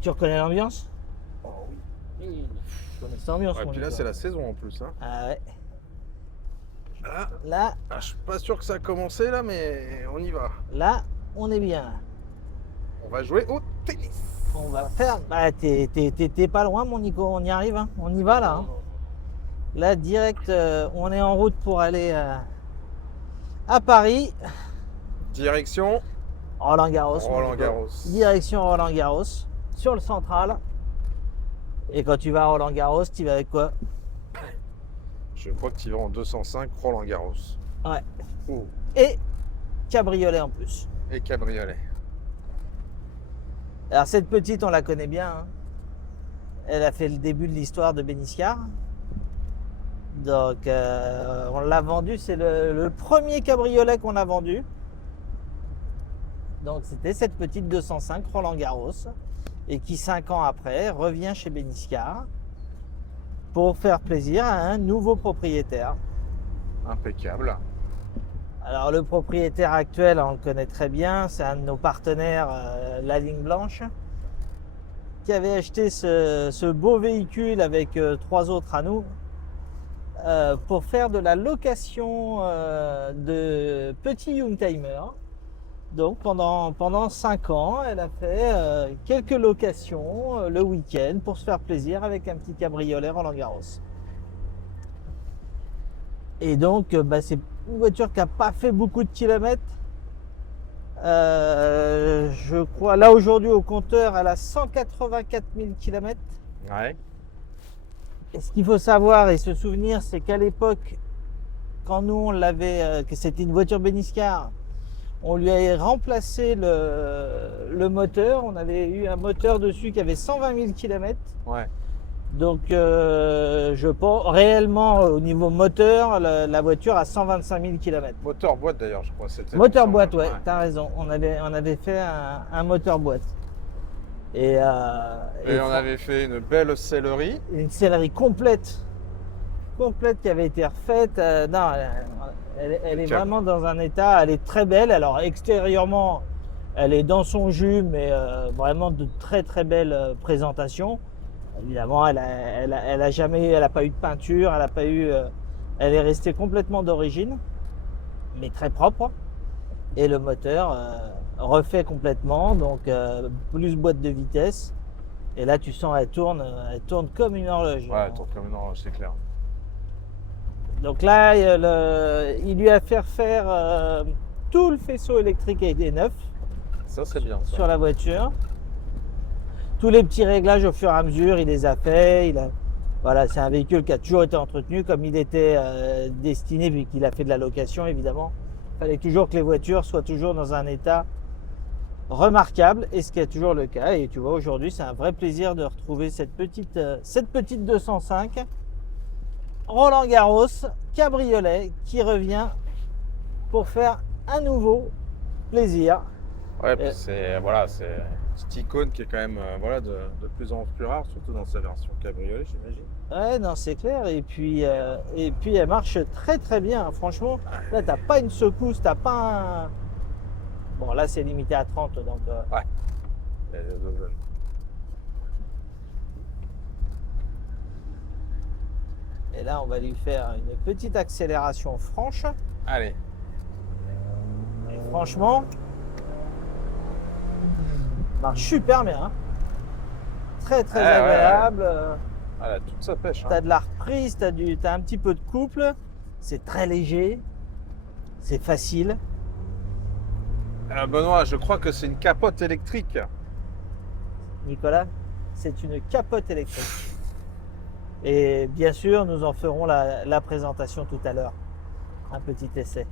Tu reconnais l'ambiance? Oh oui. Tu connais cette ambiance, Ouais, mon puis là, Nico. c'est la saison en plus. Hein. Ah ouais. Là, Là, je suis pas sûr que ça a commencé là, mais on y va. là, on est bien. On va jouer au tennis. On va faire. Bah, t'es pas loin, mon Nico. On y arrive, hein. On y va là. Hein. Là, direct, on est en route pour aller à Paris. Direction Roland-Garros. mon Nico. Roland-Garros. Direction Roland-Garros. Sur le central. Et quand tu vas à Roland-Garros, tu vas avec quoi? Je crois que tu vas en 205 Roland-Garros. Ouais. Oh. Et cabriolet en plus. Et cabriolet. Alors cette petite, on la connaît bien. Hein. Elle a fait le début de l'histoire de Beniscar. Donc on l'a vendu, c'est le premier cabriolet qu'on a vendu. Donc c'était cette petite 205 Roland-Garros et qui 5 ans après revient chez Beniscar pour faire plaisir à un nouveau propriétaire. Impeccable. Alors le propriétaire actuel, on le connaît très bien, c'est un de nos partenaires, la Ligne Blanche, qui avait acheté ce beau véhicule avec 3 autres à nous pour faire de la location de petits Youngtimers. Donc pendant 5 ans, elle a fait quelques locations le week-end pour se faire plaisir avec un petit cabriolet Roland-Garros. Et donc c'est une voiture qui n'a pas fait beaucoup de kilomètres. Je crois, là aujourd'hui au compteur, elle a 184 000 km. Ouais. Et ce qu'il faut savoir et se souvenir, c'est qu'à l'époque, quand nous on l'avait, que c'était une voiture Beniscar, on lui avait remplacé le moteur. On avait eu un moteur dessus qui avait 120 000 km. Ouais. Donc je pense réellement au niveau moteur, la voiture a 125 000 km. Moteur boîte d'ailleurs, je crois. C'était Moteur boîte, ouais, t'as raison. On avait fait un moteur boîte. Et on avait fait une belle sellerie. une sellerie complète qui avait été refaite. Non, elle est vraiment dans un état, elle est très belle. Alors extérieurement, elle est dans son jus, mais vraiment de très très belles présentations. Évidemment, elle a pas eu de peinture, elle est restée complètement d'origine, mais très propre. Et le moteur refait complètement, donc plus boîte de vitesse. Et là, tu sens, elle tourne comme une horloge. Ouais, elle tourne comme une horloge, c'est clair. Donc là, il lui a fait faire tout le faisceau électrique est neuf. Ça, c'est bien. Ça. Sur la voiture. Tous les petits réglages au fur et à mesure, il les a fait. Voilà, c'est un véhicule qui a toujours été entretenu comme il était destiné, vu qu'il a fait de la location, évidemment. Il fallait toujours que les voitures soient toujours dans un état remarquable, et ce qui est toujours le cas. Et tu vois, aujourd'hui, c'est un vrai plaisir de retrouver cette petite 205 Roland-Garros cabriolet qui revient pour faire un nouveau plaisir. Ouais, puis c'est une petite icône qui est quand même de plus en plus rare, surtout dans sa version cabriolet, j'imagine. Ouais, non, c'est clair. Et puis elle marche très très bien. Franchement, là, t'as pas une secousse, t'as pas un. Bon, là, c'est limité à 30, donc. Ouais. Et là, on va lui faire une petite accélération franche. Allez. Et franchement, marche super bien. Hein. Très très agréable. Ouais. Elle a toute sa pêche. Tu as de la reprise, tu as un petit peu de couple. C'est très léger. C'est facile. Benoît, je crois que c'est une capote électrique. Nicolas, c'est une capote électrique. Et bien sûr, nous en ferons la présentation tout à l'heure. Un petit essai.